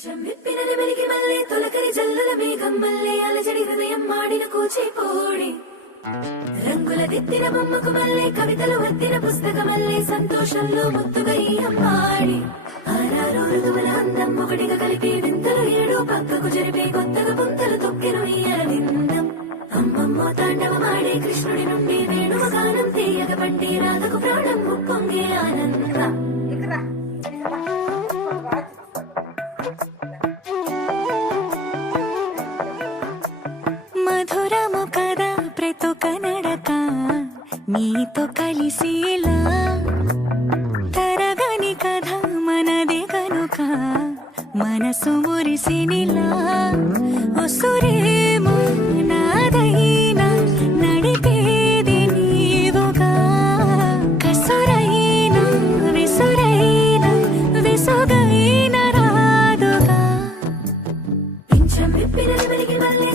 జమ్మిప్పినని వెలిగి మల్లే తొలకరి జల్లుల మేఘం మల్లే అలజడి హృదయం మాడిన కూచిపోడి రంగుల దిద్దిన బొమ్మకు మల్లే కవితలు వద్దిన పుస్తక మల్లే సంతోషంలో ముత్తుగా ఈ అమ్మాడి ఆరారో ఋతువుల అందం ఒకటిగా కలిపి వింతలు ఏడు పక్కకు జరిపే కొత్తగా పుంతలు తొక్కెను ఈ అరవిందం అమ్మమ్మో తాండవమాడే కృష్ణుడి నుండి వేణువ గానం తీయగ పండి రాధకు ప్రాణం ముప్పొంగే ఆనంద మధురము కదా ప్రతి ఒక్క నడక నీతో కలిసేలా తరగని కథ మనదే కనుక మనసు మురిసినిలా ఒసురేమో నాదైనా నడిపేది నీవుగా కసురైనా విసురైనా విసుగైన రాదుగా పింఛం విప్పినని వెలిగి మల్లే